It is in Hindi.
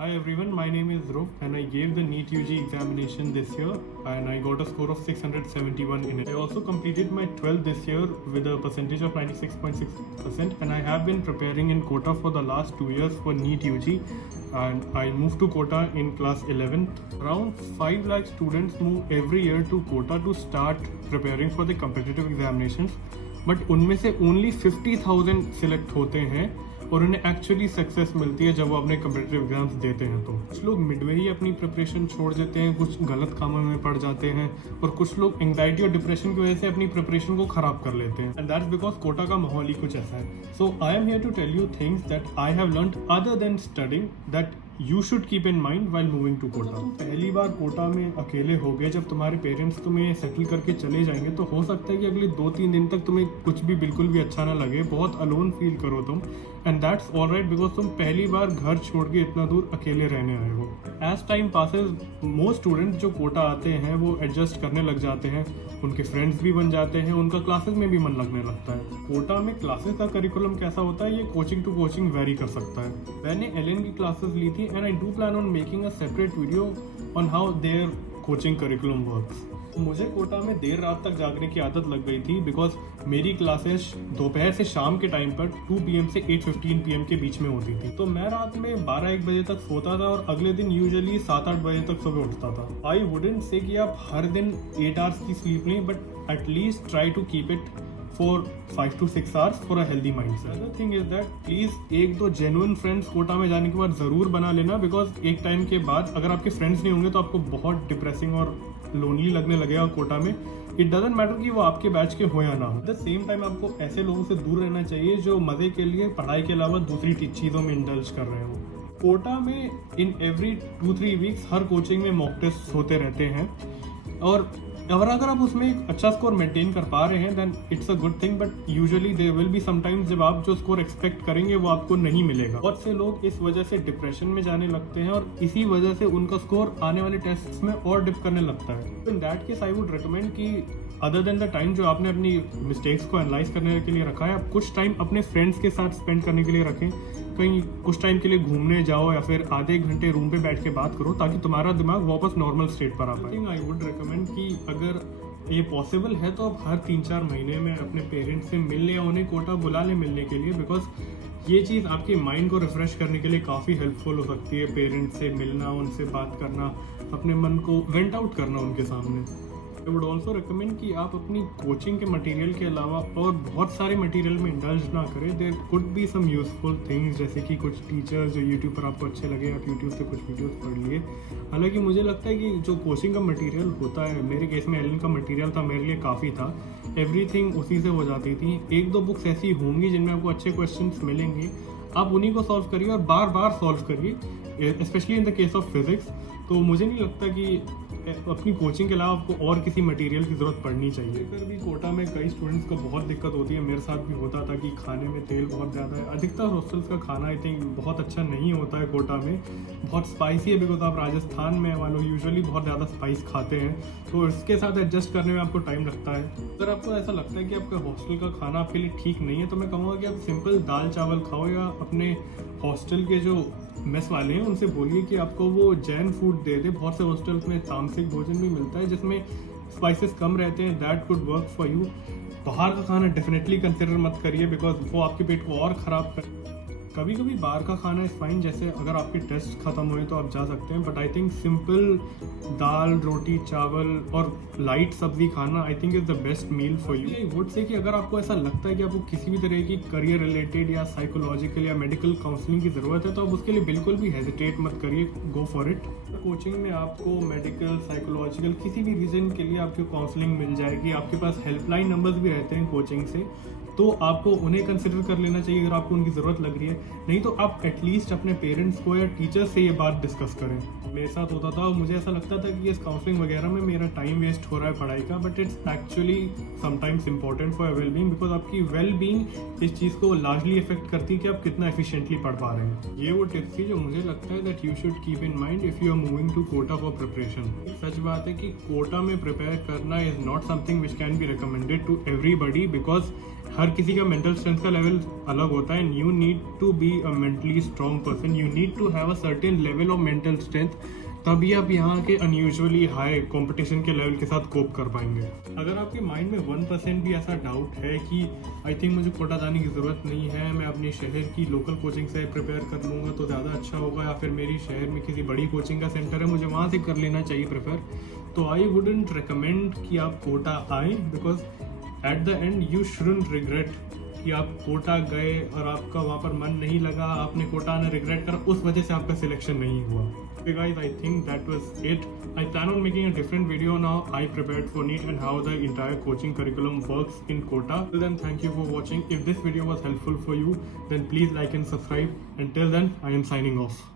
Hi everyone, my name is Dhruv and I gave the NEET UG examination this year and I got a score of 671 in it. I also completed my 12th this year with a percentage of 96.6% and I have been preparing in Kota for the last 2 years for NEET UG and I moved to Kota in class 11th. Around 5 lakh students move every year to Kota to start preparing for the competitive examinations, but उनमें से only 50,000 select होते हैं और उन्हें एक्चुअली सक्सेस मिलती है जब वो अपने कम्पिटिटिव एग्जाम्स देते हैं। तो कुछ लोग मिडवे ही अपनी प्रिपरेशन छोड़ देते हैं, कुछ गलत कामों में पड़ जाते हैं और कुछ लोग एंग्जाइटी और डिप्रेशन की वजह से अपनी प्रिपरेशन को खराब कर लेते हैं एंड दैट्स बिकॉज कोटा का माहौल ही कुछ ऐसा है। So I am here to tell you things that I have learned other than studying that you should keep in mind while moving to Kota. पहली बार कोटा में अकेले हो गए, जब तुम्हारे पेरेंट्स तुम्हें सेटल करके चले जाएंगे तो हो सकता है कि अगले 2-3 दिन तक तुम्हें कुछ भी बिल्कुल भी अच्छा ना लगे, बहुत अलोन फील करो तुम, and that's all right because तुम पहली बार घर छोड़ के इतना दूर अकेले रहने आए हो। As time passes most students जो कोटा आते हैं वो एडजस्ट करने लग जाते हैं, उनके फ्रेंड्स भी बन जाते हैं, उनका क्लासेस में भी मन लगने लगता है। कोटा में क्लासेस का करिकुलम कैसा होता है ये कोचिंग टू कोचिंग वेरी कर सकता है। मैंने एलएन की क्लासेस ली थी and I do plan on making a separate video on how their coaching curriculum works. मुझे कोटा में देर रात तक जागने की आदत लग गई थी बिकॉज मेरी क्लासेस दोपहर से शाम के टाइम पर 2 PM से 8:15 PM के बीच में होती थी। तो मैं रात में 12-1 बजे तक सोता था और अगले दिन यूजुअली 7-8 बजे तक सुबह उठता था। आई वुडेंट से कि आप हर दिन 8 आवर्स की स्लीप लें, but at least try to keep it for 5 to 6 hours for a healthy mindset. Other thing is that please 1-2 genuine friends Kota में जाने के बाद जरूर बना लेना, बिकॉज एक टाइम के बाद अगर आपके फ्रेंड्स नहीं होंगे तो आपको बहुत डिप्रेसिंग और लोनली लगने लगेगा कोटा में। इट डजेंट मैटर कि वो आपके बैच के हो या ना हो। एट द सेम टाइम आपको ऐसे लोगों से दूर रहना चाहिए जो मजे के लिए पढ़ाई के अलावा दूसरी चीज़ों में इंडल्ज कर रहे हो। कोटा में in every 2-3 weeks her coaching में मॉक टेस्ट होते रहते हैं और अगर आप उसमें एक अच्छा स्कोर मेंटेन कर पा रहे हैं then it's a good thing, but usually there will be sometimes जब आप जो स्कोर एक्सपेक्ट करेंगे वो आपको नहीं मिलेगा। बहुत से लोग इस वजह से डिप्रेशन में जाने लगते हैं और इसी वजह से उनका स्कोर आने वाले टेस्ट्स में और डिप करने लगता है। तो in that case I would recommend कि अदर देन द टाइम जो आपने अपनी मिस्टेक्स को एनालाइज करने के लिए रखा है, आप कुछ टाइम अपने फ्रेंड्स के साथ स्पेंड करने के लिए रखें। कहीं कुछ टाइम के लिए घूमने जाओ या फिर आधे घंटे रूम पे बैठ के बात करो ताकि तुम्हारा दिमाग वापस नॉर्मल स्टेट पर आ पाए। आई वुड रिकमेंड कि अगर ये पॉसिबल है तो आप हर 3-4 महीने में अपने पेरेंट्स से मिल लें या उन्हें कोटा बुला लें मिलने के लिए, बिकॉज ये चीज़ आपके माइंड को रिफ्रेश करने के लिए काफ़ी हेल्पफुल हो सकती है। पेरेंट्स से मिलना, उनसे बात करना, अपने मन को वेंट आउट करना उनके सामने। आई वुड ऑल्सो रिकमेंड कि आप अपनी कोचिंग के मटेरियल के अलावा और बहुत सारे मटेरियल में इंडल्ज ना करें। There could be some useful things, जैसे कि कुछ टीचर्स जो यूट्यूब पर आपको अच्छे लगे, आप यूट्यूब से कुछ वीडियोस पढ़ लिए। हालांकि मुझे लगता है कि जो कोचिंग का मटेरियल होता है, मेरे केस में एलन का मटेरियल था, मेरे लिए काफ़ी था, एवरीथिंग उसी से हो जाती थी। 1-2 बुक्स ऐसी होंगी जिनमें आपको अच्छे क्वेश्चन मिलेंगे, आप उन्हीं को सॉल्व करिए और बार बार सॉल्व करिए, specially in the case of physics. तो मुझे नहीं लगता कि अपनी कोचिंग के अलावा आपको और किसी मटेरियल की ज़रूरत पड़नी चाहिए। फिर भी कोटा में कई स्टूडेंट्स को बहुत दिक्कत होती है, मेरे साथ भी होता था कि खाने में तेल बहुत ज़्यादा है। अधिकतर हॉस्टल्स का खाना आई थिंक बहुत अच्छा नहीं होता है कोटा में, बहुत स्पाइसी है बिकॉज आप राजस्थान में वालों यूजुअली बहुत ज़्यादा स्पाइस खाते हैं, तो इसके साथ एडजस्ट करने में आपको टाइम लगता है। अगर आपको ऐसा लगता है कि आपका हॉस्टल का खाना आपके लिए ठीक नहीं है तो मैं कहूँगा कि आप सिंपल दाल चावल खाओ या अपने हॉस्टल के जो मेस वाले हैं उनसे बोलिए कि आपको वो जैन फूड दे दे। बहुत से हॉस्टल्स में तामसिक भोजन भी मिलता है जिसमें स्पाइसेस कम रहते हैं, that could work for you. बाहर का खाना डेफिनेटली कंसिडर मत करिए बिकॉज वो आपके पेट को और ख़राब कर। कभी कभी बाहर का खाना इज़ फाइन, जैसे अगर आपके टेस्ट खत्म हुए तो आप जा सकते हैं, बट आई थिंक सिंपल दाल रोटी चावल और लाइट सब्जी खाना I think is the best meal for you. I would say कि अगर आपको ऐसा लगता है कि आपको किसी भी तरह की करियर रिलेटेड या साइकोलॉजिकल या मेडिकल काउंसलिंग की ज़रूरत है तो आप उसके लिए बिल्कुल भी हेजिटेट मत करिए, गो फॉर इट। कोचिंग में आपको मेडिकल साइकोलॉजिकल किसी भी रीज़न के लिए आपको काउंसलिंग मिल जाएगी। आपके पास हेल्पलाइन नंबर्स भी रहते हैं कोचिंग से, तो आपको उन्हें कंसिडर कर लेना चाहिए अगर आपको उनकी ज़रूरत लग रही है। नहीं तो आप एटलीस्ट अपने पेरेंट्स को या टीचर्स से ये बात डिस्कस करें। मेरे साथ होता था, मुझे ऐसा लगता था कि इस काउंसलिंग वगैरह में मेरा टाइम वेस्ट हो रहा है पढ़ाई का, but it's actually sometimes important for well being because आपकी वेल बीइंग इस चीज़ को लार्जली इफेक्ट करती है कि आप कितना एफिशिएंटली पढ़ पा रहे हैं। ये वो टिप्स थी जो मुझे लगता है that you should keep in mind if you are moving to Kota for preparation. सच बात है कि कोटा में प्रिपेयर करना is not something which can be recommended to everybody because हर किसी का मेंटल स्ट्रेंथ का लेवल अलग होता है and you need to be a mentally strong person, you need to have a certain level of mental strength, तभी आप यहाँ के अनयूजुअली हाई कंपटीशन के लेवल के साथ कोप कर पाएंगे। अगर आपके माइंड में 1% भी ऐसा डाउट है कि आई थिंक मुझे कोटा जाने की ज़रूरत नहीं है, मैं अपने शहर की लोकल कोचिंग से प्रिपेयर कर लूँगा तो ज़्यादा अच्छा होगा, या फिर मेरी शहर में किसी बड़ी कोचिंग का सेंटर है मुझे वहाँ से कर लेना चाहिए प्रेफर, तो आई वुडेंट रिकमेंड कि आप कोटा आएँ, because at the end you shouldn't regret कि आप कोटा गए और आपका वहाँ पर मन नहीं लगा, आपने कोटा आना रिग्रेट करा, उस वजह से आपका सिलेक्शन नहीं हुआ। Okay guys, I think that was it. I plan on making a different video now. I prepared for NEET and how the entire coaching curriculum works in Kota. Till then, thank you for watching. If this video was helpful for you, then please like and subscribe. Until then, I am signing off.